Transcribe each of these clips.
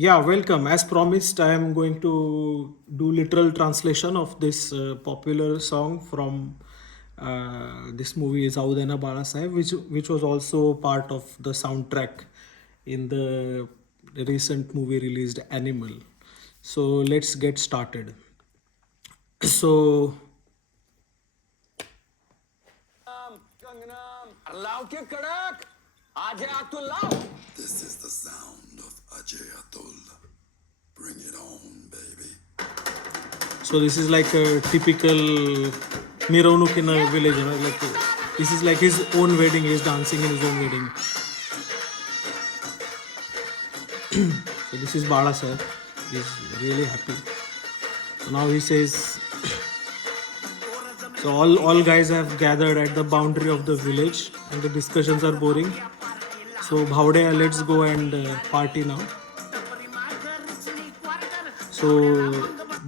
Yeah, welcome. As promised, I am going to do literal translation of this popular song from this movie Zaudena Balasaheb, which was also part of the soundtrack in the recent movie released Animal. So let's get started. So लाव के कडक आजे आतुल लाव. This is the sound of Ajay Atul. Bring it on, baby. so this is like a typical Mirovnuk in a village. Like this is like his own wedding. He's dancing in his own wedding. So this is Bala sir. He's really happy. So now he says, so all guys have gathered at the boundary of the village and the discussions are boring. So Bhavdeya, let's go and party now. So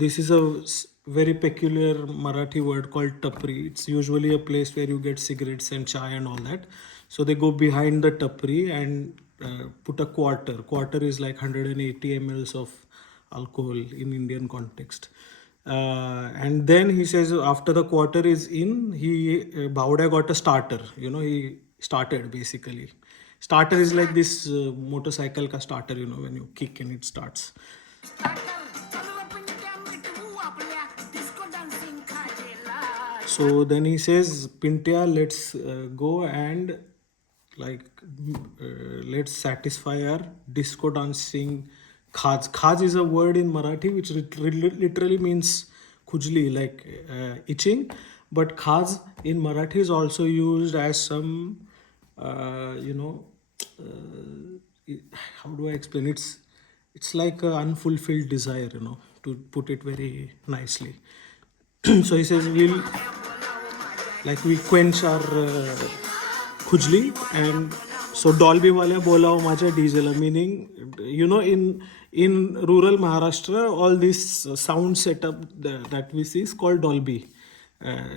this is a very peculiar Marathi word called tapri. It's usually a place where you get cigarettes and chai and all that. So they go behind the tapri and put a quarter. Quarter is like 180 mls of alcohol in Indian context. And then he says after the quarter is in, Bhavda got a starter. He started basically. Starter is like this motorcycle ka starter, when you kick and it starts. So then he says, Pintia, let's go and like let's satisfy our disco dancing khaj. Khaj is a word in Marathi which literally means khujli, like itching. But khaj in Marathi is also used as some, how do I explain? It's like an unfulfilled desire, to put it very nicely. So he says we quench our khujli, and so Dolbywalya bolao maja DJ, meaning in rural Maharashtra all this sound setup that we see is called Dolby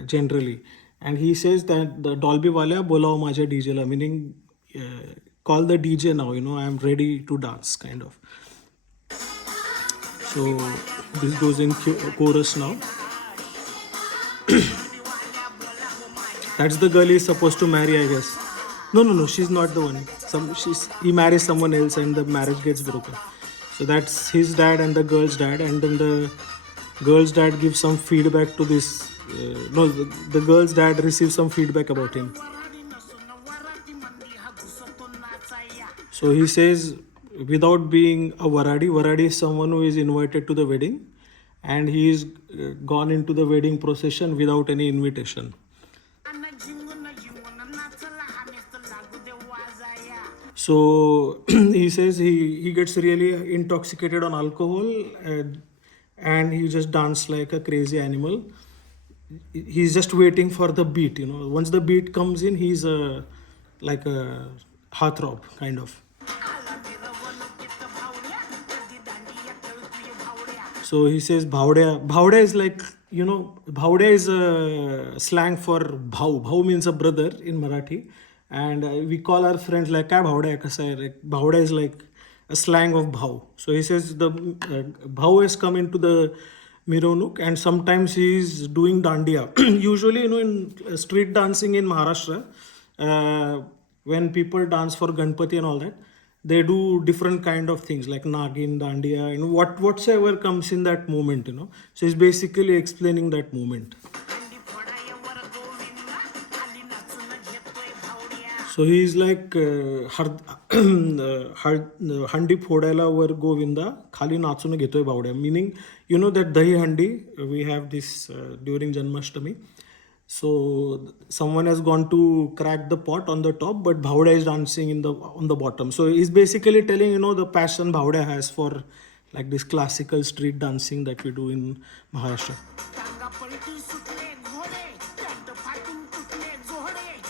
generally, and he says that the Dolbywalya bolao maja DJ, meaning call the DJ now, I am ready to dance kind of. So this goes in chorus now. That's the girl he's supposed to marry, I guess. No, she's not the one. He marries someone else and the marriage gets broken. So that's his dad and the girl's dad, and then the girl's dad gives some feedback to this. The girl's dad receives some feedback about him. So he says, without being a Varadi is someone who is invited to the wedding, and he is gone into the wedding procession without any invitation. So he says he gets really intoxicated on alcohol and he just dances like a crazy animal. He's just waiting for the beat, Once the beat comes in, he's like a heartthrob kind of. So he says Bhavda. Bhavda is like, Bhavda is a slang for Bhau. Bhau means a brother in Marathi. And we call our friends like, Kya Bhavda hai, kasa hai? Like, Bhavda is like a slang of Bhau. So he says the Bhau has come into the Mirovnuk, and sometimes he is doing dandiya. Usually, in street dancing in Maharashtra, when people dance for Ganpati and all that, they do different kind of things like Nagin, Dandiya, whatsoever comes in that moment, So he's basically explaining that moment. So he's like handi फोडायला वर गोविंदा खाली नाचून घेतोय बावड्या, meaning that dahi handi we have this during Janmashtami. So someone has gone to crack the pot on the top, but Bhavda is dancing on the bottom. So he's basically telling the passion Bhavda has for like this classical street dancing that we do in Maharashtra.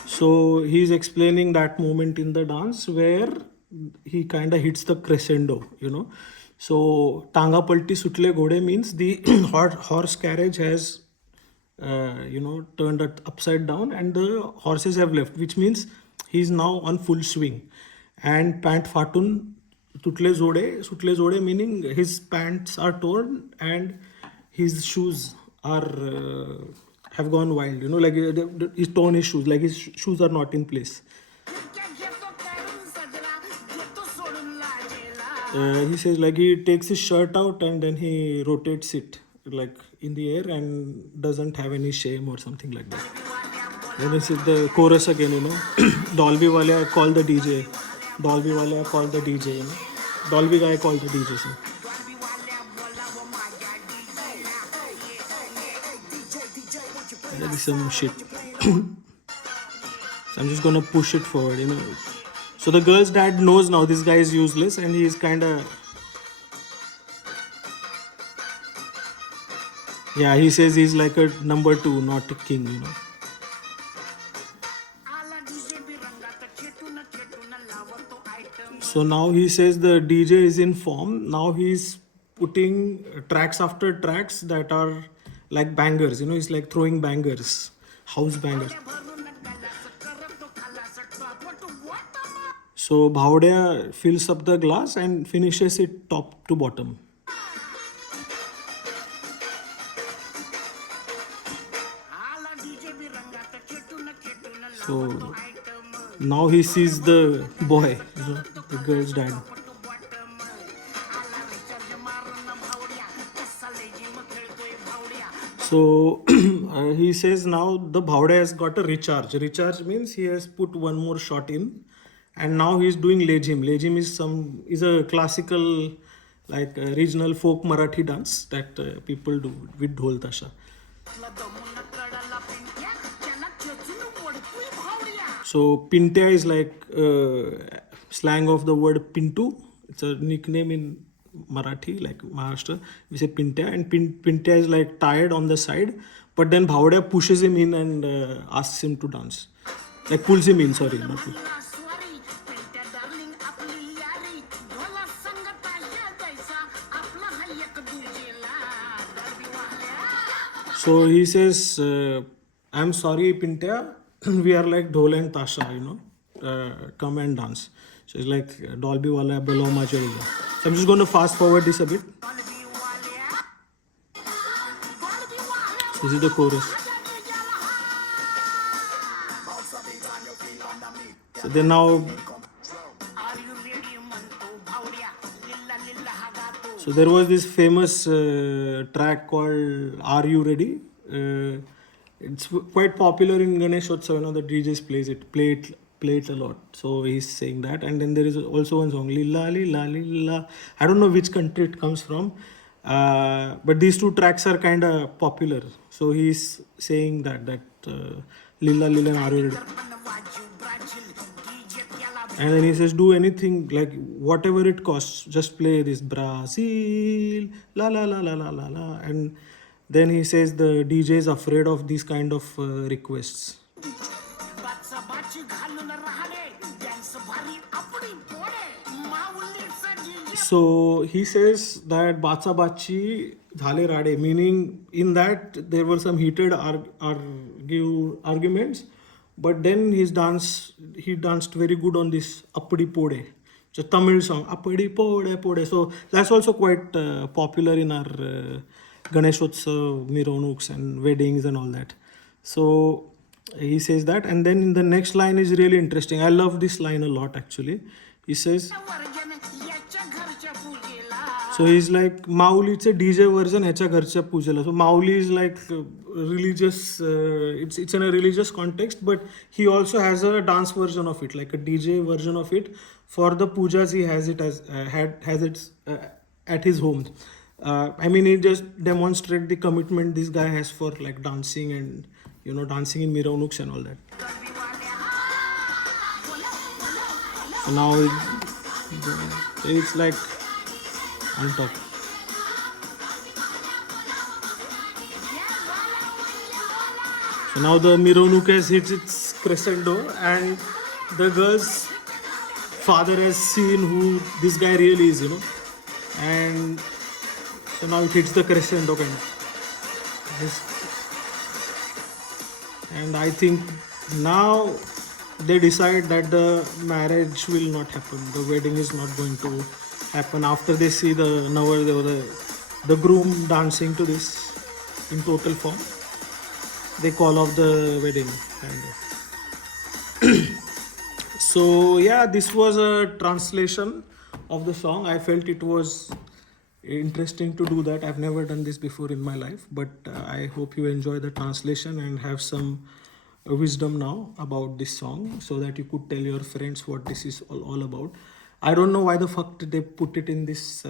So he's explaining that moment in the dance where he kind of hits the crescendo, So tanga palti sutle ghode means the horse carriage has turned it upside down and the horses have left, which means he's now on full swing. And pant fatun Sutle jode meaning his pants are torn and his shoes are have gone wild. You know, like he's torn his shoes, like his shoes are not in place. He says like he takes his shirt out and then he rotates it like in the air and doesn't have any shame or something like that. Then this is the chorus again, you know. Dolbywalya call the DJ. Dolbywalya call the DJ, you know. Dolby guy call the DJ. So. That is some shit. So I'm just gonna push it forward, you know. So the girl's dad knows now this guy is useless and he is kinda. Yeah, he says he's like a number 2, not a king, you know. So now he says the DJ is in form. Now he's putting tracks after tracks that are like bangers. You know, he's like throwing bangers, house bangers. So Bhavdya fills up the glass and finishes it top to bottom. So now he sees the boy, you know, the girl's dad. So he says now the Bhavdya has got a recharge. Recharge means he has put one more shot in, and now he's doing lejim. Lejim is a classical, like regional folk Marathi dance that people do with dhol tasha. So Pintya is like slang of the word Pintu. It's a nickname in Marathi, like Maharashtra. We say Pintya, and Pintya is like tired on the side. But then Bhavdya pushes him in and asks him to dance. Like pulls him in, sorry. Not pull. So he says, I'm sorry, Pintya. We are like Dhol and Tasha, you know. Come and dance. So it's like Dolbywalya, Bolo Machariya. So I'm just going to fast forward this a bit. This is the chorus. So then now. So there was this famous track called Are You Ready? It's quite popular in Ganesh Utsav, you know, the DJs play it a lot. So he's saying that. And then there is also one song, Lilla Lilla Lilla. I don't know which country it comes from. But these two tracks are kind of popular. So he's saying that Lilla Lilla and Are You Ready? And then he says, do anything, like whatever it costs, just play this Brazil, la la la la la la la. And then he says the DJ is afraid of these kind of requests. So he says that Bacha Bachi Dhale Rade, meaning in that there were some heated arguments. But then he danced very good on this Appadi Pode. It's a Tamil song, Appadi Pode Pode. So that's also quite popular in our Ganeshotsav, Mironuks and weddings and all that. So he says that. And then in the next line is really interesting. I love this line a lot actually. He says, so he's like, Mauli's a DJ version, ह्याच्या घरच्या पूजेला. So Mauli is like religious, it's in a religious context, but he also has a dance version of it, like a DJ version of it. For the pujas, he has it as has it at his home. I mean, it just demonstrates the commitment this guy has for like dancing and, you know, dancing in Mironuks and all that. So now it's like on top. So now the Mironuk has hit its crescendo and the girl's father has seen who this guy really is, you know. And so now it hits the crescendo kind of. And I think now they decide that the marriage will not happen. The wedding is not going to happen after they see the groom dancing to this in total form. They call off the wedding, kind of. So yeah, this was a translation of the song. I felt it was interesting to do that. I've never done this before in my life, but I hope you enjoy the translation and have some wisdom now about this song, so that you could tell your friends what this is all about. I don't know why the fuck did they put it in this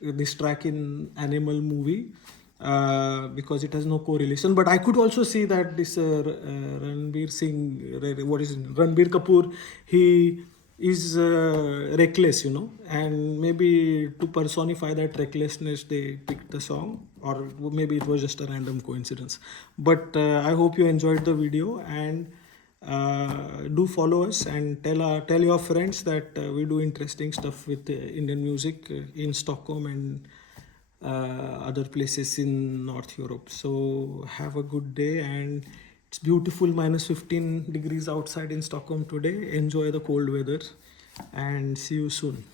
this track in Animal movie, because it has no correlation. But I could also see that this Ranbir Singh, what is it, Ranbir Kapoor, he is reckless, and maybe to personify that recklessness, they picked the song, or maybe it was just a random coincidence. But I hope you enjoyed the video, and do follow us, and tell your friends that we do interesting stuff with Indian music in Stockholm and other places in North Europe. So have a good day, and it's beautiful -15 degrees outside in Stockholm today. Enjoy the cold weather, and see you soon.